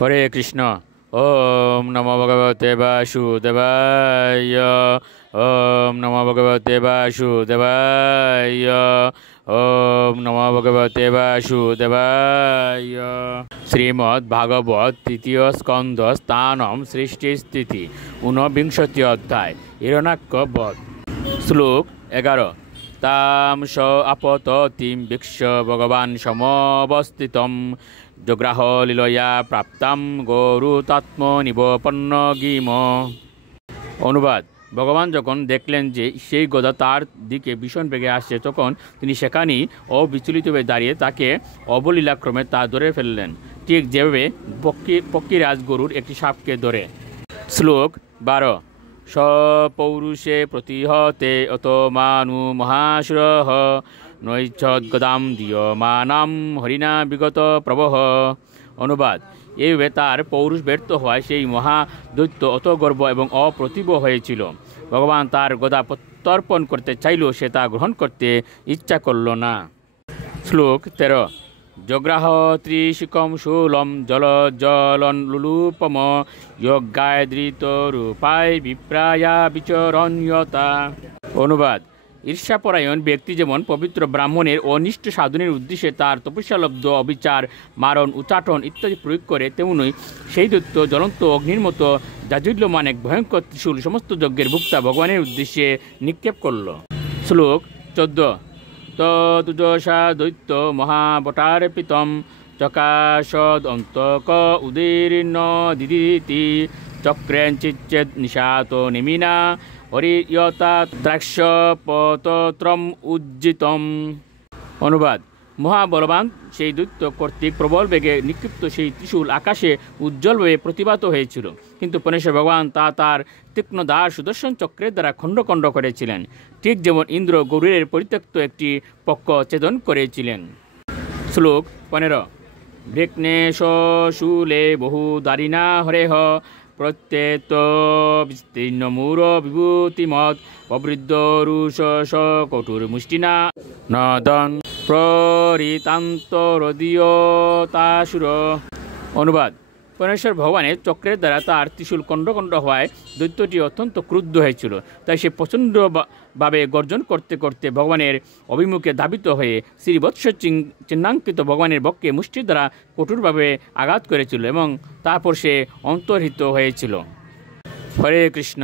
হরে কৃষ্ণ। ওম নমো ভগবতে বাসুদেবায়। ওম নমো ভগবতে বাসুদেবায়। ওম নমো ভগবতে বাসুদেবায়। শ্রীমদ্ ভাগবত তৃতীয় স্কন্ধ স্থানম সৃষ্টি স্থিতি ঊনবিংশতি অধ্যায় হিরণ্যাক্ষ বধ। শ্লোক 11। তাম স আপততিম বিক্ষ ভগবান সমবস্থিতম জগ্রাহ লীলয়া প্রাপ্তাম গরুতাত্মনিবপন্ন গিম। অনুবাদ: ভগবান যখন দেখলেন যে সেই গদা তার দিকে ভীষণ বেগে আসছে, তখন তিনি সেখানেই অবিচলিত হয়ে দাঁড়িয়ে তাকে অবলীলাক্রমে তা ধরে ফেললেন, ঠিক যেভাবে পক্ষীরাজ গরুর একটি সাপকে ধরে। শ্লোক 12। সপৌরুষে প্রতিহতে অত মানু মহাসুরঃ নৈচ্ছদ্গদাম দীয়মানাম হরিণা বিগত প্রবহ। অনুবাদ: এইভাবে তার পৌরুষ ব্যর্থ হওয়ায় সেই মহাদৈত্য অত গর্ব এবং অপ্রতিভ হয়েছিল। ভগবান তার গদা প্রত্যর্পণ করতে চাইলেও সে তা গ্রহণ করতে ইচ্ছা করল না। শ্লোক 13। জগ্রাহ ত্রিশিকম শূলম জলজ্জলন লুলুপম যজ্ঞায়দৃত রূপায় বিপ্রায়া বিচরণ্যতা। অনুবাদ: ঈর্ষাপরায়ণ ব্যক্তি যেমন পবিত্র ব্রাহ্মণের অনিষ্ট সাধনের উদ্দেশ্যে তার তপস্যালব্ধ অবিচার, মারণ, উচ্চাটন ইত্যাদি প্রয়োগ করে, তেমনই সেই দৈত্য জ্বলন্ত অগ্নির মতো জাজ্বল্যমান এক ভয়ঙ্কর ত্রিশূল সমস্ত যজ্ঞের ভোক্তা ভগবানের উদ্দেশ্যে নিক্ষেপ করল। শ্লোক 14। তদুজসা দৈত্য মহাবটার্পিতম চকাশদ অন্তক উদীর্ণ দিদিতি চক্রেঞ্চিচ্ছেদ নিশাত নিমিনা হরিয়তা দ্রাক্ষপতত্রম উজ্জিতম। অনুবাদ: মহাবলবান সেই দৈত্য কর্তৃক প্রবল বেগে নিক্ষিপ্ত সেই ত্রিশূল আকাশে উজ্জ্বলভাবে প্রতিভাত হয়েছিল, কিন্তু পরমেশ্বর ভগবান তার তীক্ষ্ণ দার সুদর্শন চক্রের দ্বারা খণ্ড খণ্ড করেছিলেন, ঠিক যেমন ইন্দ্র গরুড়ের পরিত্যক্ত একটি পক্ষ ছেদন করেছিলেন। শ্লোক 15। বৃক্নেশ শূলে বহু দারিণা হরেহ প্রত্যেত বিস্তীর্ণ মূর বিভূতিমৎ প্রবৃদ্ধ রুষ কঠোর মুষ্টিনা নদন প্ররিতান্তরদীয়তাসুর। অনুবাদ: পরমেশ্বর ভগবানের চক্রের দ্বারা তার ত্রিশূল খণ্ড খণ্ড হওয়ায় দৈত্যটি অত্যন্ত ক্রুদ্ধ হয়েছিল। তাই সে প্রচণ্ডভাবে গর্জন করতে করতে ভগবানের অভিমুখে ধাবিত হয়ে শ্রীবৎস চিহ্নাঙ্কিত ভগবানের বক্ষে মুষ্টির দ্বারা কঠোরভাবে আঘাত করেছিল এবং তারপর সে অন্তর্হিত হয়েছিল। হরে কৃষ্ণ।